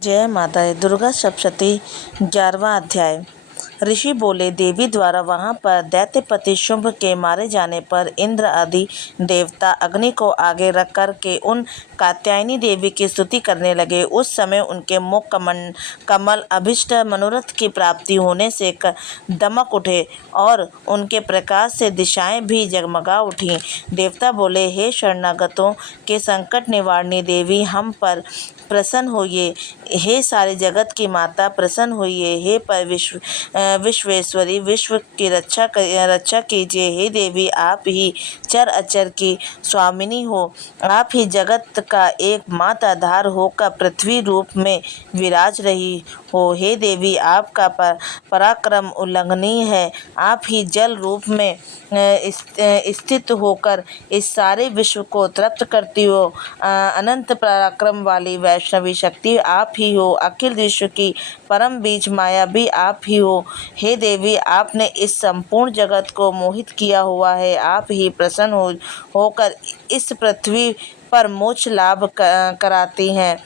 जय माता दी। दुर्गा सप्तशती 11वां अध्याय। ऋषि बोले, देवी द्वारा वहां पर दैत्यपति शुंभ के मारे जाने पर इंद्र आदि देवता अग्नि को आगे रख कर के उन कात्यायनी देवी की स्तुति करने लगे। उस समय उनके मुख कमल अभिष्ट मनोरथ की प्राप्ति होने से दमक उठे और उनके प्रकाश से दिशाएं भी जगमगा उठी। देवता बोले, हे शरणागतों के संकट निवारणी देवी, हम पर प्रसन्न होइए। हे सारे जगत की माता, प्रसन्न होइए। हे पर विश्वेश्वरी, विश्व की रक्षा कीजिए। हे देवी, आप ही चर अचर की स्वामिनी हो। आप ही जगत का एकमात्र आधार होकर पृथ्वी रूप में विराज रही हो। हे देवी, आपका पराक्रम उल्लंघनीय है। आप ही जल रूप में स्थित होकर इस सारे विश्व को तृप्त करती हो। अनंत पराक्रम वाली वैष्णवी शक्ति आप ही हो। अखिल विश्व की परम बीज माया भी आप ही हो। हे देवी, आपने इस संपूर्ण जगत को मोहित किया हुआ है। आप ही प्रसन्न होकर इस पृथ्वी पर मोक्ष लाभ कराती हैं।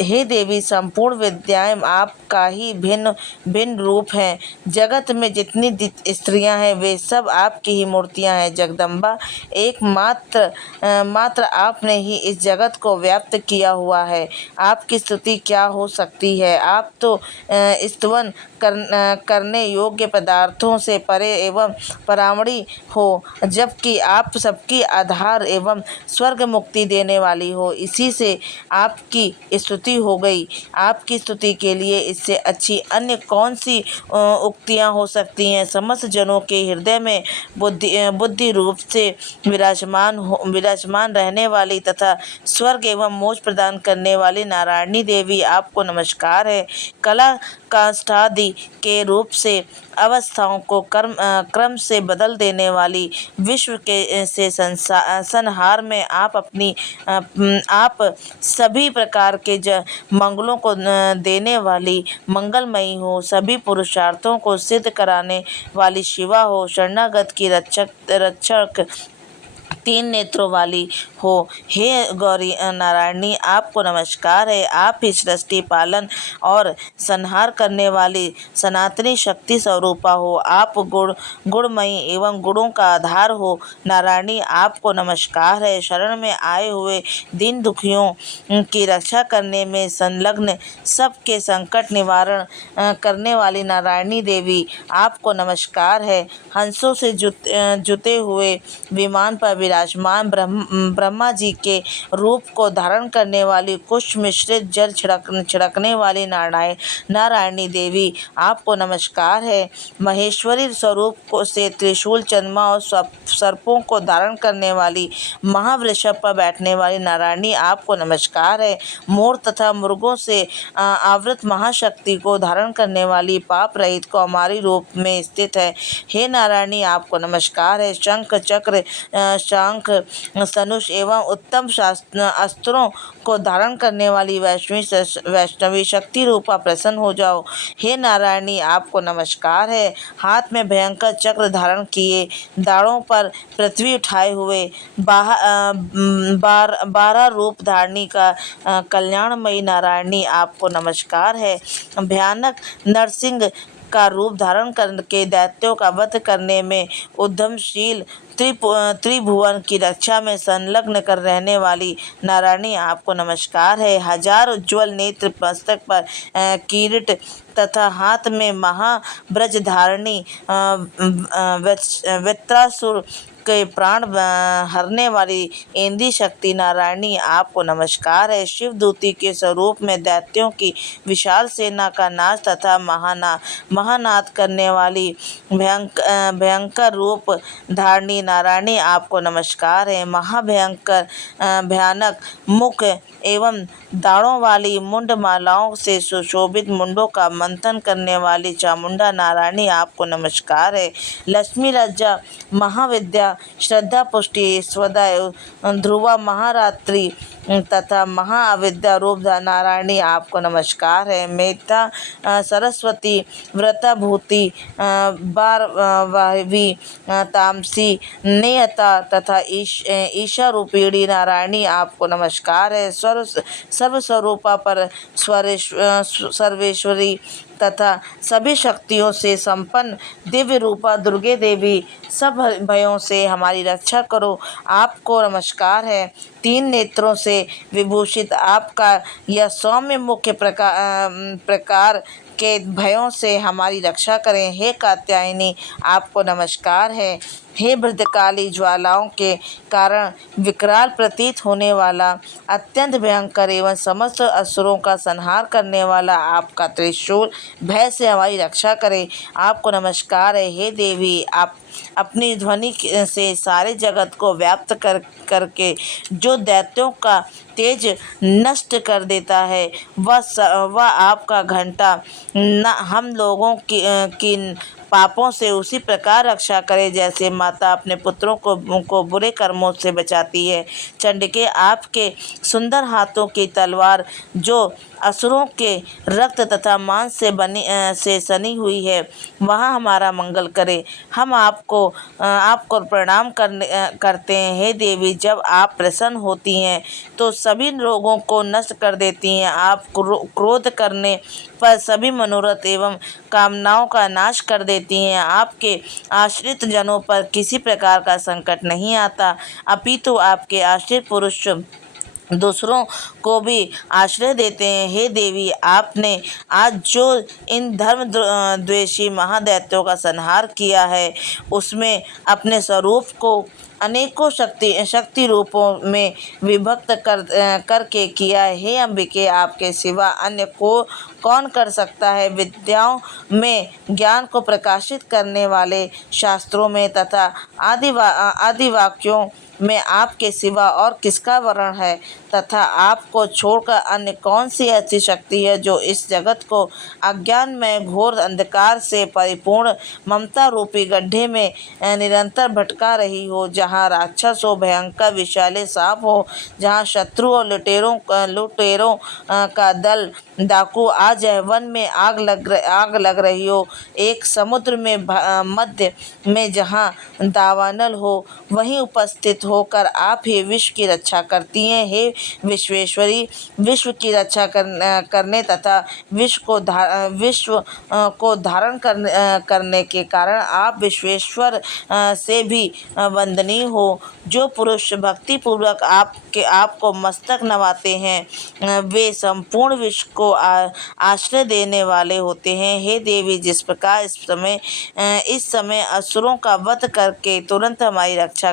हे देवी, संपूर्ण विद्याएं आपका ही भिन्न भिन्न रूप हैं। जगत में जितनी स्त्रियां हैं वे सब आपकी ही मूर्तियां हैं। जगदम्बा, मात्र आपने ही इस जगत को व्याप्त किया हुआ है। आपकी स्तुति क्या हो सकती है। आप तो स्तवन करने योग्य पदार्थों से परे एवं परामणी हो, जबकि आप सबकी आधार एवं स्वर्ग मुक्ति देने वाली हो। इसी से आपकी स्तुति हो गई। आपकी स्तुति के लिए इससे अच्छी अन्य कौन सी उक्तियां हो सकती हैं। समस्त जनों के हृदय में बुद्धि रूप से विराजमान रहने वाली तथा स्वर्ग एवं मोक्ष प्रदान करने वाली नारायणी देवी, आपको नमस्कार है। कला काष्ठादि के रूप से अवस्थाओं को क्रम से बदल देने वाली, विश्व के से संहार में आप सभी प्रकार के मंगलों को देने वाली मंगलमयी हो। सभी पुरुषार्थों को सिद्ध कराने वाली शिवा हो। शरणागत की रक्षक, तीन नेत्रों वाली हो। हे गौरी नारायणी, आपको नमस्कार है। आप ही सृष्टि, पालन और संहार करने वाली सनातनी शक्ति स्वरूपा हो। आप गुणमयी एवं गुणों का आधार हो। नारायणी, आपको नमस्कार है। शरण में आए हुए दीन दुखियों की रक्षा करने में संलग्न, सबके संकट निवारण करने वाली नारायणी देवी, आपको नमस्कार है। हंसों से जुते हुए विमान पर विराजमान ब्रह्मा जी के रूप को धारण करने वाली, कुश मिश्रित जल छिड़कने वाली नारायणी देवी, आपको नमस्कार है। महेश्वरी स्वरूप से त्रिशूल, चंद्रमा और सर्पों को धारण करने वाली, महावृषभ पर बैठने वाली नारायणी, आपको नमस्कार है। मोर तथा मृगों से आवृत महाशक्ति को धारण करने वाली, पाप रहित कौमारी रूप में स्थित है। हे नारायणी, आपको नमस्कार है। शंख, चक्र, शंख, धनुष एवं उत्तम अस्त्रों को धारण करने वाली वैष्णवी शक्ति रूपा, प्रसन्न हो जाओ। हे नारायणी, आपको नमस्कार है। हाथ में भयंकर चक्र धारण किए, दाढ़ों पर पृथ्वी उठाए हुए, 12 रूप धारणी का कल्याणमयी नारायणी, आपको नमस्कार है। भयानक नरसिंह का रूप धारण करके दैत्यों का वध करने में उद्यमशील, त्रिभुवन की रक्षा में संलग्न कर रहने वाली नारायणी, आपको नमस्कार है। 1000 उज्ज्वल नेत्र, मस्तक पर किरीट तथा हाथ में महाब्रज धारणी, वृत्रासुर के प्राण हरने वाली इंद्री शक्ति नारायणी, आपको नमस्कार है। शिवदूती के स्वरूप में दैत्यों की विशाल सेना का नाश तथा महानाद करने वाली भयंकर रूप धारणी नारायणी, आपको नमस्कार है। महाभयंकर भयानक मुख एवं दाढ़ों वाली, मुंड मालाओं से सुशोभित मुंडों का मंथन करने वाली चामुंडा नारायणी, आपको नमस्कार है। लक्ष्मी, लज्जा, महाविद्या, श्रद्धा, पुष्टि, स्वदा, ध्रुवा, महारात्रि, तथा महाअविद्या रूप नारायणी आपको नमस्कार है। मेधा सरस्वती व्रताभूति बारहवीं तामसी नेयता तथा ईशा रूपिणी नारायणी आपको नमस्कार है। सर्वस्वरूपा पर सर्वेश्वरी तथा सभी शक्तियों से संपन्न दिव्य रूपा दुर्गे देवी, सब भयों से हमारी रक्षा करो। आपको नमस्कार है। तीन नेत्रों से विभूषित आपका यह सौम्य मुख्य प्रकार के भयों से हमारी रक्षा करें। हे कात्यायनी आपको नमस्कार है। हे भद्रकाली ज्वालाओं के कारण विकराल प्रतीत होने वाला अत्यंत भयंकर एवं समस्त असुरों का संहार करने वाला आपका त्रिशूल भय से हमारी रक्षा करे। आपको नमस्कार है। हे देवी आप अपनी ध्वनि से सारे जगत को व्याप्त करके जो दैत्यों का तेज नष्ट कर देता है वह आपका घंटा न हम लोगों की पापों से उसी प्रकार रक्षा करे जैसे माता अपने पुत्रों को बुरे कर्मों से बचाती है। चंडिके आपके सुंदर हाथों की तलवार जो असुरों के रक्त तथा मांस से सनी हुई है वहाँ हमारा मंगल करे। हम आपको प्रणाम करते हैं। हे देवी जब आप प्रसन्न होती हैं तो सभी रोगों को नष्ट कर देती हैं। आप क्रोध करने पर सभी मनोरथ एवं कामनाओं का नाश कर देती हैं। आपके आश्रित जनों पर किसी प्रकार का संकट नहीं आता, अपितु आपके आश्रित पुरुष दूसरों को भी आश्रय देते हैं। हे देवी आपने आज जो इन धर्म द्वेषी महादैत्यों का संहार किया है उसमें अपने स्वरूप को अनेकों शक्ति रूपों में विभक्त करके किया है। हे अंबिके आपके सिवा अन्य को कौन कर सकता है। विद्याओं में ज्ञान को प्रकाशित करने वाले शास्त्रों में तथा आदि वाक्यों में आपके सिवा और किसका वर्ण है तथा आपको छोड़कर अन्य कौन सी ऐसी शक्ति है जो इस जगत को अज्ञान में घोर अंधकार से परिपूर्ण ममता रूपी गड्ढे में निरंतर भटका रही हो, जहाँ राक्षस हो, भयंकर विशाले सांप हो, जहाँ शत्रु और लुटेरों का दल डाकू आ जाए, वन में आग लग रही हो, एक समुद्र में मध्य में जहाँ दावानल हो वहीं उपस्थित होकर आप ही विश्व की रक्षा करती हैं। हे विश्वेश्वरी विश्व की रक्षा करने तथा विश्व को धारण करने के कारण आप विश्वेश्वर से भी वंदनीय हो। जो पुरुष भक्ति पूर्वक आपको मस्तक नवाते हैं वे संपूर्ण विश्व को आश्रय देने वाले होते हैं। हे देवी जिस प्रकार इस समय असुरों का वध करके तुरंत हमारी रक्षा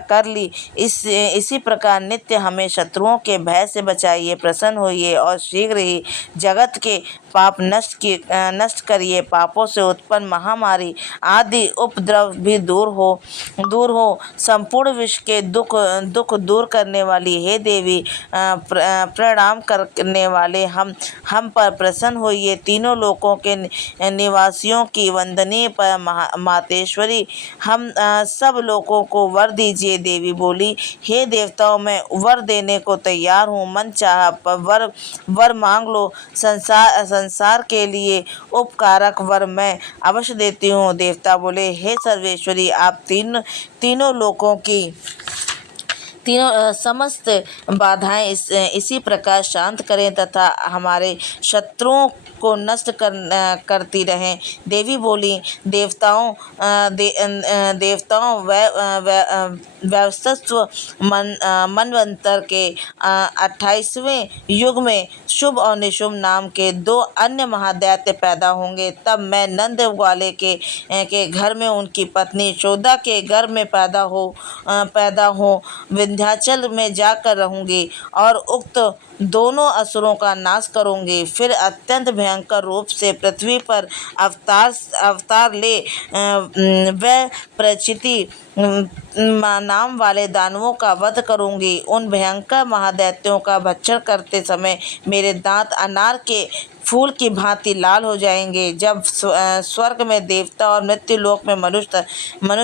कर ली, इसी प्रकार नित्य हमें शत्रुओं के भय से बचाइए, प्रसन्न होइए और शीघ्र ही जगत के पाप नष्ट करिए। पापों से उत्पन्न महामारी आदि उपद्रव भी दूर हो संपूर्ण विश्व के दुख दूर करने वाली हे देवी प्रणाम करने वाले हम पर प्रसन्न होइए। तीनों लोकों के निवासियों की वंदनीय पर मातेश्वरी हम सब लोगों को वर दीजिए। देवी बोली, हे देवताओं मैं वर देने को तैयार हूँ, मन चाह वर मांग लो। संसार के लिए उपकारक वर मैं अवश्य देती हूँ। देवता बोले, हे सर्वेश्वरी आप तीनों लोकों की समस्त बाधाएं इसी प्रकार शांत करें तथा हमारे शत्रुओं को नष्ट करती रहें। देवी बोली, देवताओं वैवस्वत मनवंतर के 28वें युग में शुभ और निशुभ नाम के 2 अन्य महादैत्य पैदा होंगे। तब मैं नंद ग्वाले के घर में उनकी पत्नी यशोदा के घर में पैदा हो विंध्याचल में जाकर रहूंगी और उक्त दोनों असुरों का नाश करूंगी। फिर अत्यंत भयंकर रूप से पृथ्वी पर अवतार ले वह प्रचिति नाम वाले दानवों का वध करूंगी। उन भयंकर महादैत्यों का भक्षण करते समय मेरे दांत अनार के फूल की भांति लाल हो जाएंगे। जब स्वर्ग में देवता और मृत्यु लोक में मनुष्य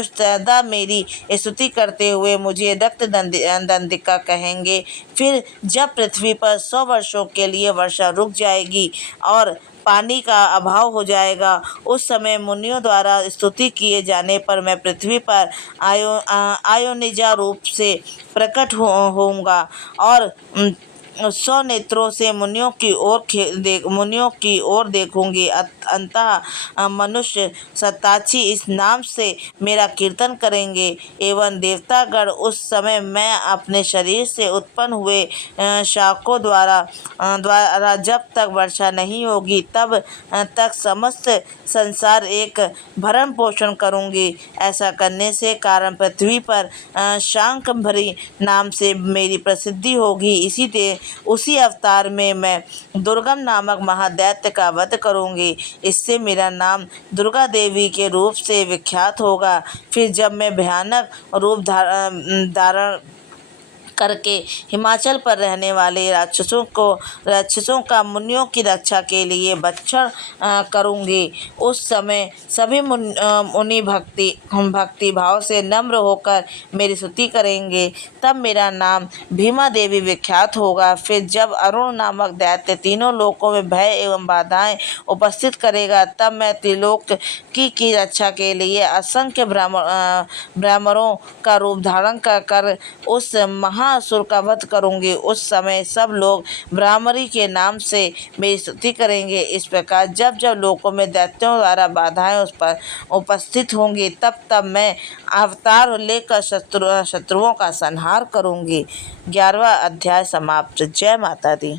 सदा मेरी स्तुति करते हुए मुझे रक्त दंडिका कहेंगे। फिर जब पृथ्वी पर 100 वर्षों के लिए वर्षा रुक जाएगी और पानी का अभाव हो जाएगा, उस समय मुनियों द्वारा स्तुति किए जाने पर मैं पृथ्वी पर आयोनिजा रूप से प्रकट होऊंगा और 100 नेत्रों से मुनियों की ओर देखूंगी। अतः मनुष्य सताची इस नाम से मेरा कीर्तन करेंगे एवं देवतागण उस समय मैं अपने शरीर से उत्पन्न हुए शाखों द्वारा जब तक वर्षा नहीं होगी तब तक समस्त संसार एक भरण पोषण करूंगी। ऐसा करने से कारण पृथ्वी पर शाकंभरी नाम से मेरी प्रसिद्धि होगी। उसी अवतार में मैं दुर्गम नामक महादैत्य का वध करूंगी। इससे मेरा नाम दुर्गा देवी के रूप से विख्यात होगा। फिर जब मैं भयानक रूप धारण करके हिमाचल पर रहने वाले राक्षसों का मुनियों की रक्षा के लिए भक्षण करूंगी, उस समय सभी मुनि भक्ति भाव से नम्र होकर मेरी स्तुति करेंगे। तब मेरा नाम भीमा देवी विख्यात होगा। फिर जब अरुण नामक दैत्य तीनों लोकों में भय एवं बाधाएं उपस्थित करेगा, तब मैं त्रिलोक की रक्षा के लिए असंख्य ब्राह्मणों का रूप धारण कर उस महाअसुर का वध करूंगी। उस समय सब लोग ब्राह्मणी के नाम से मेरी स्तुति करेंगे। इस प्रकार जब जब लोकों में दैत्यों द्वारा बाधाएं उस पर उपस्थित होंगी, तब मैं अवतार लेकर शत्रुओं का संहार करूंगी। 11वां अध्याय समाप्त। जय माता दी।